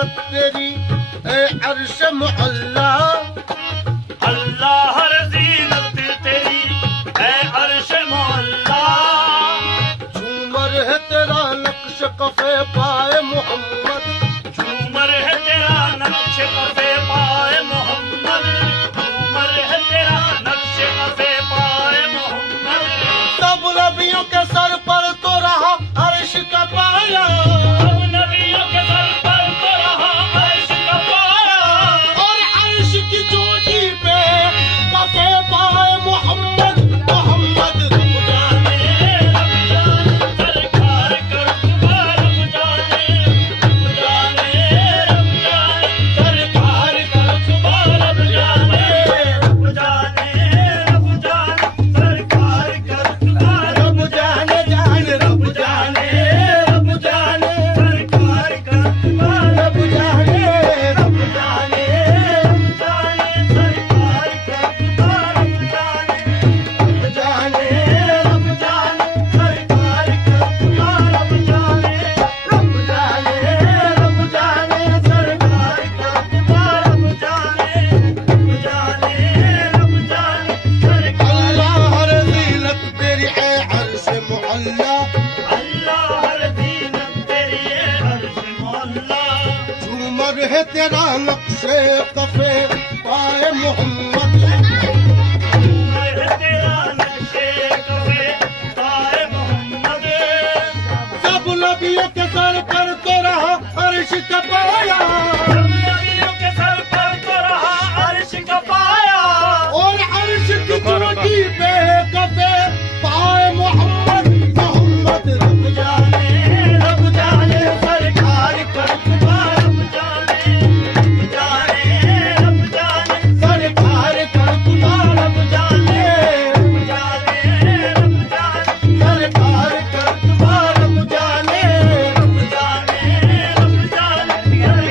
जीनत तेरी ए अर्श मुअल्ला, अल्लाह हर जीनत तेरी है अर्श मुअल्ला। झूमर है तेरा नक्श कफे पाए मोहम्मद, झूमर है तेरा नक्श कफे पाए मोहम्मद, झूमर है तेरा नक्श कफे पाए मोहम्मद। सब नबियों के सर पर तो रहा अर्श का पाया, सब नबियों के सर पर तो रहा अर्श का पाया, और अर्श की चोटी पे कफे पाए मोहम्मद, मोहम्मद रब जाने, रब जाने सरकार का रुतबा रब जाने, रब जाने, रब जाने सरकार का रुतबा रब जाने, रब जाने, रब जाने सरकार का रुतबा रब जाने जान रब जाने, रब जाने सरकार का रुतबा रब जाने, रब जाने, रब जाने सरकार का रुतबा रब जाने, जाने रब जाने सरकार का रुतबा रब जाने, रब जाने, रब जाने सरकार का रुतबा रब जाने, रब जाने, रब जाने सरकार। अल्लाह हर जीनत तेरी है अर्श मुअल्ला, अल्लाह हर दीनत तेरी है अर्श मौला। झूमर है तेरा नक्शे कफे पाए मोहम्मद, झूमर है तेरा नक्शे कफे पाए मोहम्मद। सब नबियों के सर पर तो रहा अर्श का पाया, सब नबियों के सर पर तो रहा अर्श का पाया, और अर्श की चोटी पे कफे पाए मोहम्मद, मोहम्मद रब जाने, रब जाने सरकार का रुतबा रब जाने, रब जाने, रब जाने सरकार का रुतबा रब जाने, रब जाने, रब जाने सरकार का रुतबा रब जाने, रब जाने, रब जाने सरकार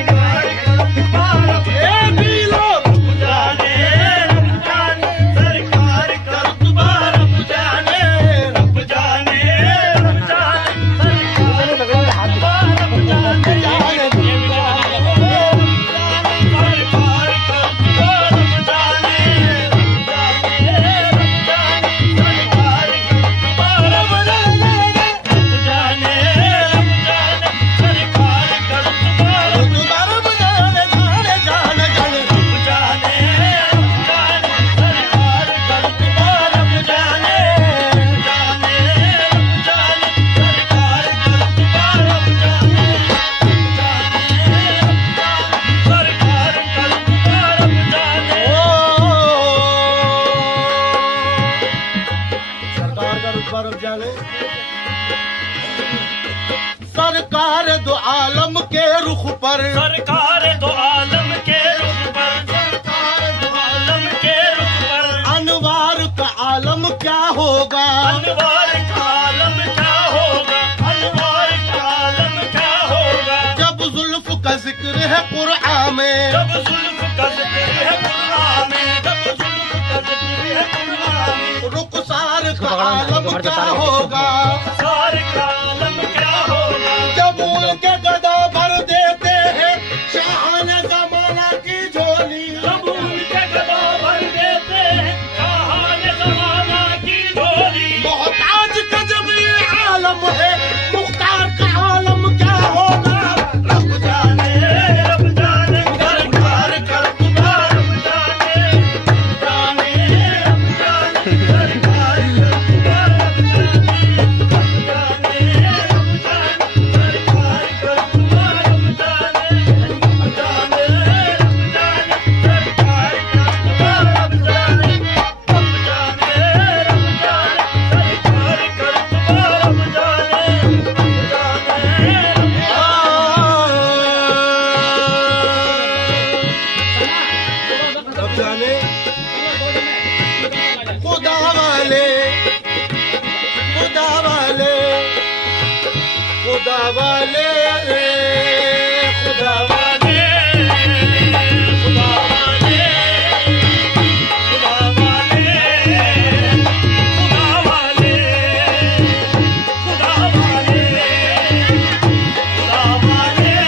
का रुतबा रब जाने, रब जाने सरकार का रुतबा रब जाने, रब जाने, रब जाने सरकार का रुतबा रब जाने, सरकार का रुतबा रब जाने। सरकार दो आलम के रुख पर, सरकार दो आलम के रुख पर, सरकार दो आलम के रुख पर, अनवार का आलम क्या होगा, अनवार का आलम क्या होगा, अनवार का आलम क्या होगा। जब जुल्फ का जिक्र है कुरआन में, जब जुल्फ का जिक्र है कुरान में, जब जुल्फ का जिक्र है कुरान में, रुखसार का आलम क्या होगा, सार का आलम क्या होगा। जब उनके गदा भर देते हैं शान जमाना की झोली, जब उनके गदा भर देते हैं शाहान ज़माना की झोली। मोहताज का जब ये आलम है मुख्तार का आलम क्या होगा, रब जाने, रब जाने सरकार का रुतबा रब जाने, जाने, रब जाने सरकार का रुतबा रब जाने, रब जाने, रब जाने सरकार का रुतबा रब जाने, रब जाने, रब जाने सरकार का रुतबा रब जाने, रब जाने, रब जाने सरकार का रुतबा रब जाने, रब जाने, रब जाने। खुदा वाले, खुदा वाले, खुदा वाले, खुदा वाले, खुदा वाले, खुदा वाले, खुदा वाले, खुदा वाले, खुदा वाले, खुदा वाले,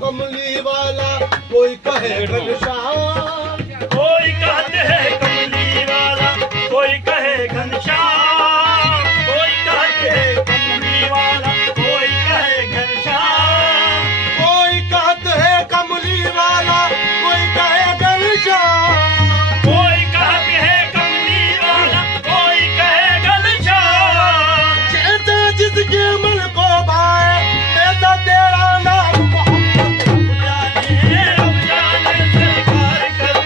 कमली वाला, कोई कहे घनश्याम। कोई कहते हैं कमली वाला, कोई कहे घनश्याम। कोई कहते हैं कमली वाला, कोई कहे घनश्याम। कोई कहते हैं कमली वाला, कोई कहे घनश्याम। कोई कहते हैं कमली वाला, कोई कहे घनश्याम। जैसा जिसके मन को भाए, ऐसा तेरा नाम मोहम्मद। रब जाने सरकार कर,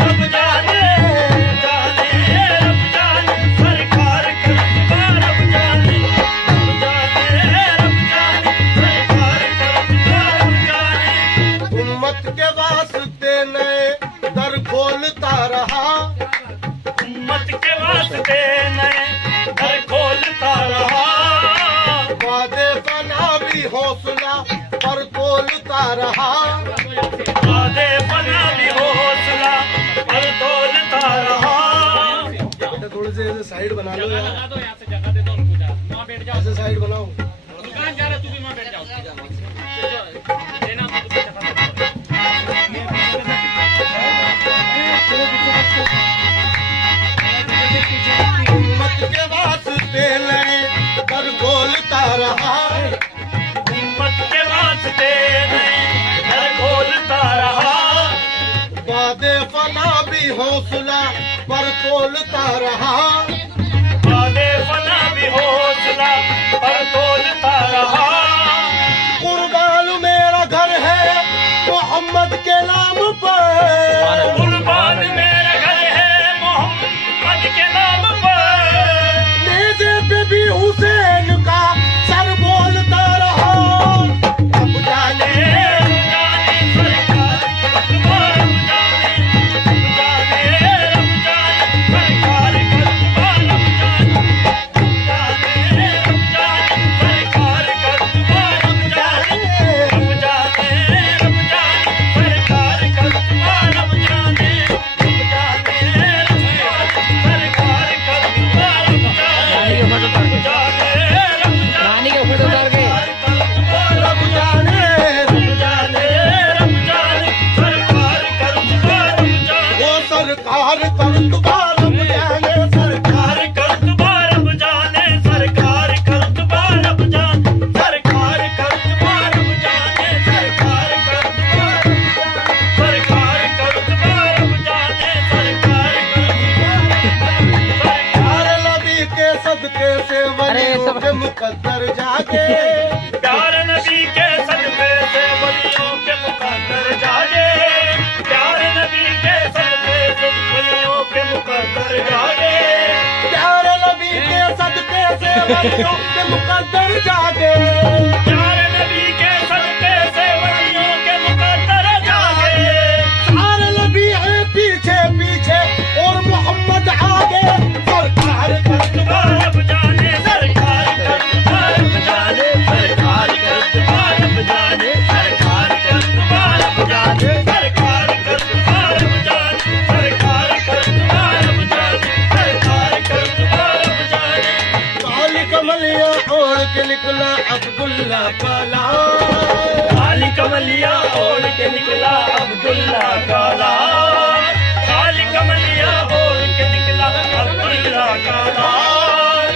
रब जाने, रब जाने सरकार कर, रब जाने, रब जाने सरकार कर, रब जाने। उम्मत के वास्ते नए दर खोलता रहा, उम्मत के वास्ते नए घर खोलता रहा। वादे बना भी हौसला पर तोलता रहा। वादे बना भी हौसला पर तोलता रहा। बेटा थोड़े से ऐसे साइड बना लो यार, लगा दो, यहाँ से जगह दे दो उनको, जा वहाँ बैठ जाओ। ऐसे साइड बनाओ। दुकान जा रहा है, तू भी वहाँ बैठ जाओ। लेना तो तुझे जगह दे दो। उम्मत के वास्ते नए दर खोलता रहा। उम्मत के वास्ते घर खोलता रहा। वादे फना भी हौसला पर तोलता रहा। वादे बना भी हौसला पर तोलता रहा। कुर्बान मेरा घर है मोहम्मद के नाम पर। कुर्बान मेरा घर है मोहम्मद के नाम पर। नेज़े पे भी हुसैन का सर बोलता रहा। अब जाने जाने सरकार कर, रब जाने, रब जाने सरकार कर, रब जाने, रब जाने सरकार कर, रब जाने, रब जाने, रब जाने सरकार कर, रब जाने, रब जाने, सरकार कर, रब रानी के फोटो उतार के रब जाने रब जाने, रब जाने सरकार कर, रब जाने। वो सरकार कर तुम्हारा रब जाने सरकार। सरकार कर तुम्हारा रब जाने, सरकार कर तुम्हारा रब जाने, सरकार कर तुम्हारा रब जाने, सरकार कर तुम्हारा रब जाने, सरकार कर तुम्हारा रब जाने, सरकार कर प्यारे नबी के सदके से वलियों के मुकद्दर जागे। प्यार नबी के सदके से वलियों के मुकद्दर जागे। प्यार नबी के सदके से वलियों के मुकद्दर जागे। प्यारे नबी के सदके से वलियों के मुकद्दर जागे। प्यार नबी के सदके से वलियों के मुकद्दर जागे। सारे नबी है पीछे पीछे और मोहम्मद आगे। सरकार कर तुम्हारा रब जाने, सरकार कर तुम्हारा रब जाने, सरकार कर तुम्हारा रब जाने, सरकार कर तुम्हारा रब जाने, सरकार कर तुम्हारा रब जाने, सरकार कर तुम्हारा रब जाने, सरकार कर तुम्हारा रब जाने। काली कमलिया ओढ़ के निकला अब्दुल्ला का लाल। काली कमलिया ओढ़ के निकला अब्दुल्ला का लाल। काली कमलिया ओढ़ के निकला अब्दुल्ला का लाल।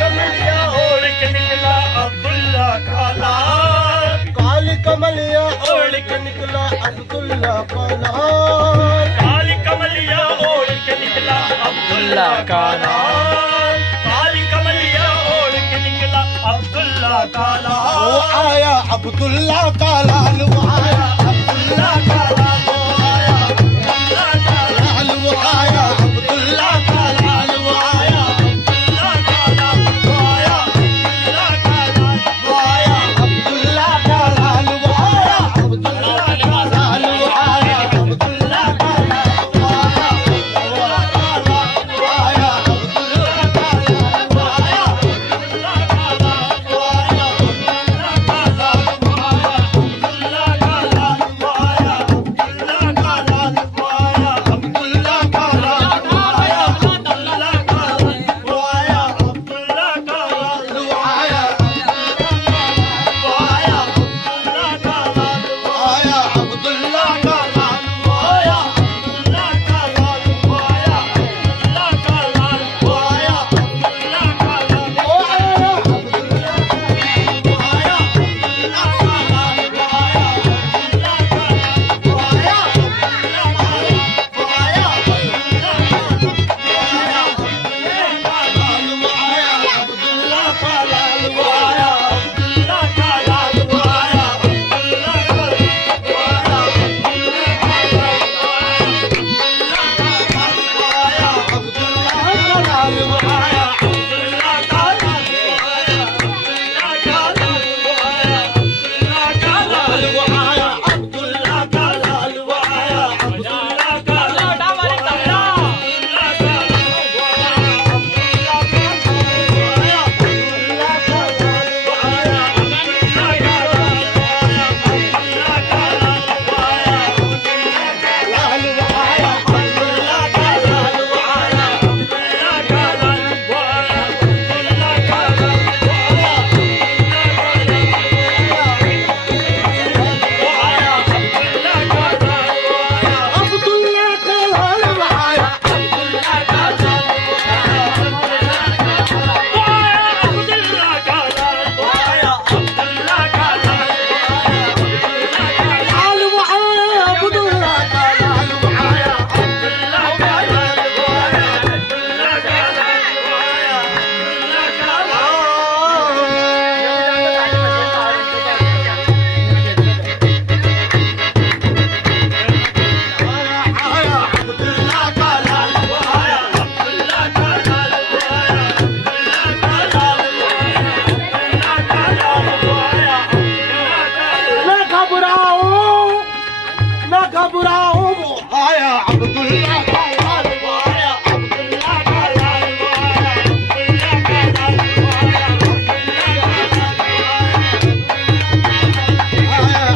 कमलिया ओढ़ के निकला अब्दुल्ला का लाल। काली कमलिया ओढ़ के निकला अब्दुल्ला का लाल। काली कमलिया ओढ़ के निकला अब्दुल्ला का लाल। काली कमलिया ओढ़ के निकला अब्दुल्ला का लाल। वो आया अब्दुल्ला का लाल। वो आया अब्दुल्ला का लाल। वो आया अब्दुल्ला का लाल। वो आया अब्दुल्ला का लाल। वो आया अब्दुल्ला का लाल। वो आया अब्दुल्ला का लाल। वो आया अब्दुल्ला का लाल। वो आया अब्दुल्ला का लाल। वो आया अब्दुल्ला का लाल। वो आया अब्दुल्ला का लाल। वो आया अब्दुल्ला का लाल। वो आया अब्दुल्ला का लाल। वो आया अब्दुल्ला का लाल। आया अब्दुल्ला का लाल वो आया अब्दुल्ला का लाल वो आया अब्दुल्ला का लाल वो आया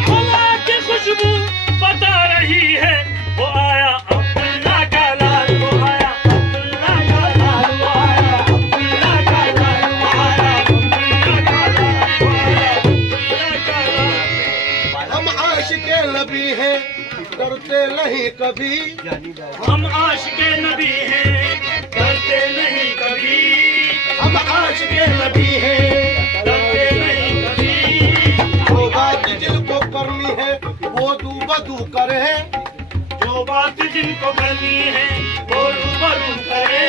हवा की खुशबू बता रही है वो आया अब्दुल्ला का लाल वो आया अब्दुल्ला का लाल वो आया अब्दुल्ला का लाल वो आया अब्दुल्ला का लाल वो आया अब्दुल्ला का लाल। हम आशिके नबी हैं डरते नहीं कभी हम आशिके नबी हैं डरते नहीं कभी हम आशिके नबी हैं डरते नहीं कभी जो बात जिनको करनी है वो दूबदू करे जो बात जिनको करनी है वो रूबरू करे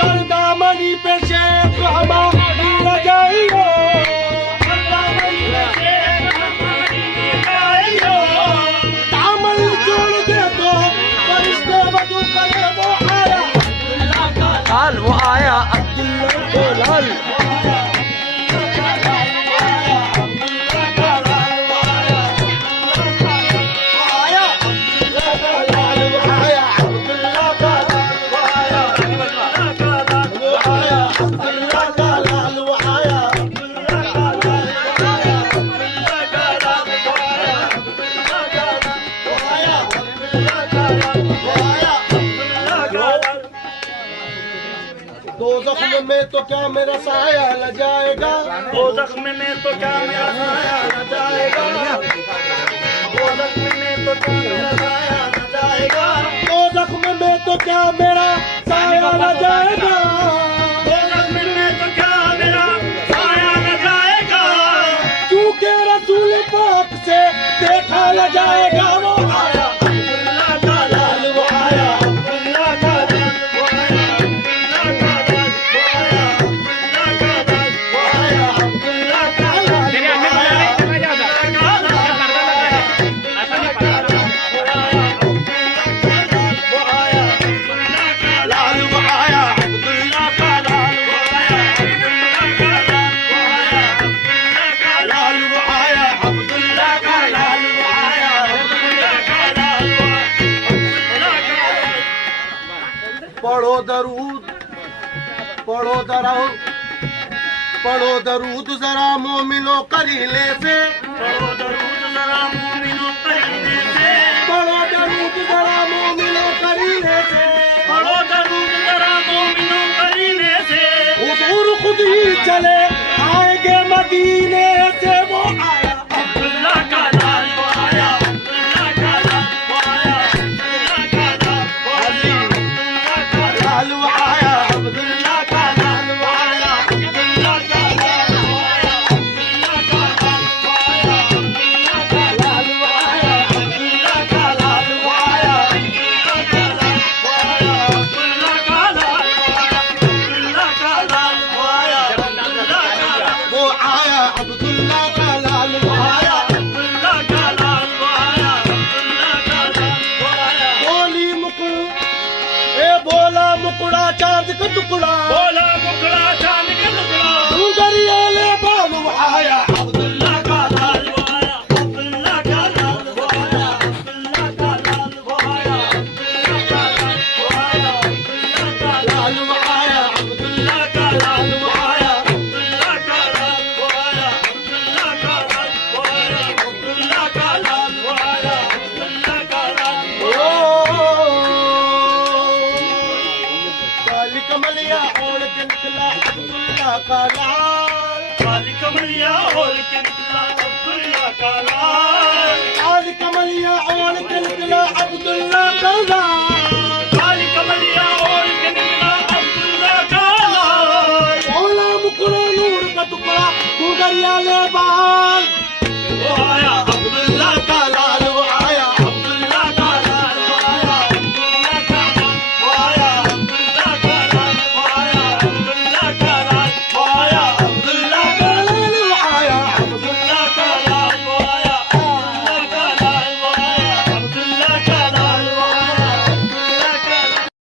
करदामनी पे शेख हमारी रजाइयो दामन जोड़ दे तो फरिश्ते वदू करे वो आया अब्दुल्ला का लाल वो आया अब्दुल्ला का लाल दो जख्म में तो क्या मेरा साया ल जाएगा दो जख्म में तो क्या मेरा साया न जाएगा दो जख्म में तो क्या मेरा साया न जाएगा दो जख्म में तो क्या मेरा साया ल जाएगा दो जख्म में तो क्या मेरा साया न जाएगा क्योंकि रसूल पाक से देखा ल जाएगा वो आया अब्दुल्ला का लाल वो आया अब्दुल्ला का लाल वो आया अब्दुल्ला का लाल वो आया अब्दुल्ला का लाल वो आया अब्दुल्ला का लाल वो आया अब्दुल्ला का लाल वो आया अब्दुल्ला का लाल वो आया अब्दुल्ला का लाल वो आया अब्दुल्ला का लाल वो आया अब्दुल्ला का लाल वो आया अब्दुल्ला का लाल पढ़ो दरूद पढ़ो दरूद जरा मोमिनो करीले से पढ़ो दरूद जरा मोमिनो करीने से पढ़ो दरूद जरा मोमिनो करीले से पढ़ो दरूद जरा मोमिनो करीने से हुजूर खुद ही चले आएंगे मदीने से वो आया अब्दुल्ला का लाल वो आया अब्दुल्ला का लाल वो आया अब्दुल्ला का लाल वो आया अब्दुल्ला का लाल वो आया अब्दुल्ला का लाल वो आया अब्दुल्ला का लाल वो आया अब्दुल्ला का लाल वो आया अब्दुल्ला का लाल वो आया अब्दुल्ला का लाल वो आया अब्दुल्ला का लाल वो आया अब्दुल्ला का लाल वो आया अब्दुल्ला का लाल वो आया अब्दुल्ला का लाल वो आया अब्दुल्ला का लाल वो आया अब्दुल्ला का लाल वो आया अब्दुल्ला का लाल वो आया बोली मुकुड़ ए बोला मुकुड़ा चांद का टुकड़ा बोला मुखड़ा चांद के टुकड़ा डुंगरियाले बाल वो आया अब्दुल्ला का लाल वो आया अब्दुल्ला का लाल वो आया अब्दुल्ला का लाल वो आया अब्दुल्ला का लाल वो आया अब्दुल्ला का लाल लाल वो आया अब्दुल्ला का लाल वो आया अब्दुल्ला का लाल वो आया अब्दुल्ला का लाल वो आया अब्दुल्ला का लाल वो आया अब्दुल्ला का लाल वो आया काली कमलिया ओढ़ के निकला अब्दुल्ला का लाल काली कमलिया ओढ़ के निकला